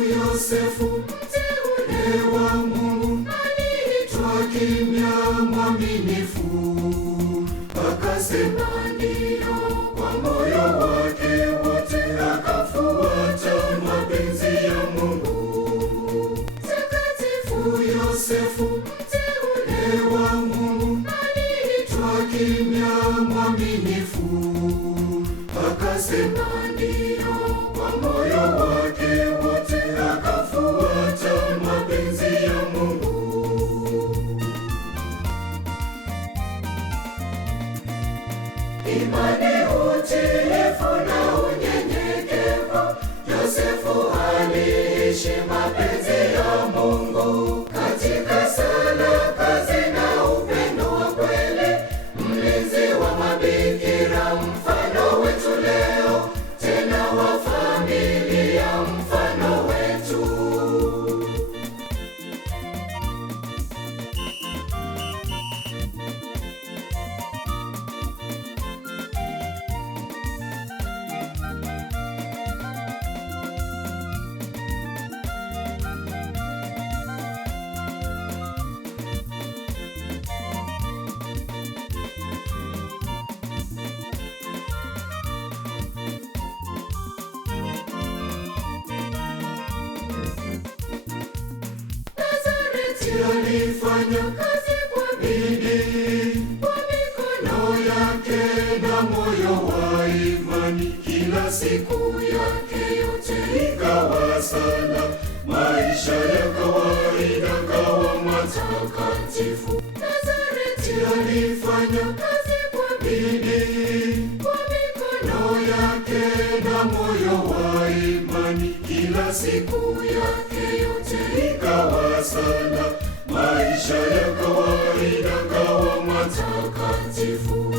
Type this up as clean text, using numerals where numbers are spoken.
Yosefu mteule wa Mungu, aliitwa kimya mwaminifu, akasema ndio kwa moyo wake wote, akafuata mapenzi ya Mungu. Mtakatifu Yosefu mteule wa Mungu, aliitwa kimya mwaminifu, akasema ndio kwa moyo wake wote, akafuata mapenzi ya Mungu. Imani, utiifu na unyenyekevu, Yosefu aliishi mapenzi ya Mungu. Katika sala, kazi na upendo wa kweli, mlinzi wa mabikira, mfano wetu leo, tena wa familia, mfano wetu. Alifanya kazi kwa bidii, kwa mikono yake na moyo wa imani. Kila siku yake yote ikawa sala, maisha ya kawaida kawa matakatifu. Nazareti alifanya kazi kwa bidii, kwa mikono yake na moyo wa imani. Kila siku yake yote ikawa sala, maisha ya kawaida kawa matakatifu.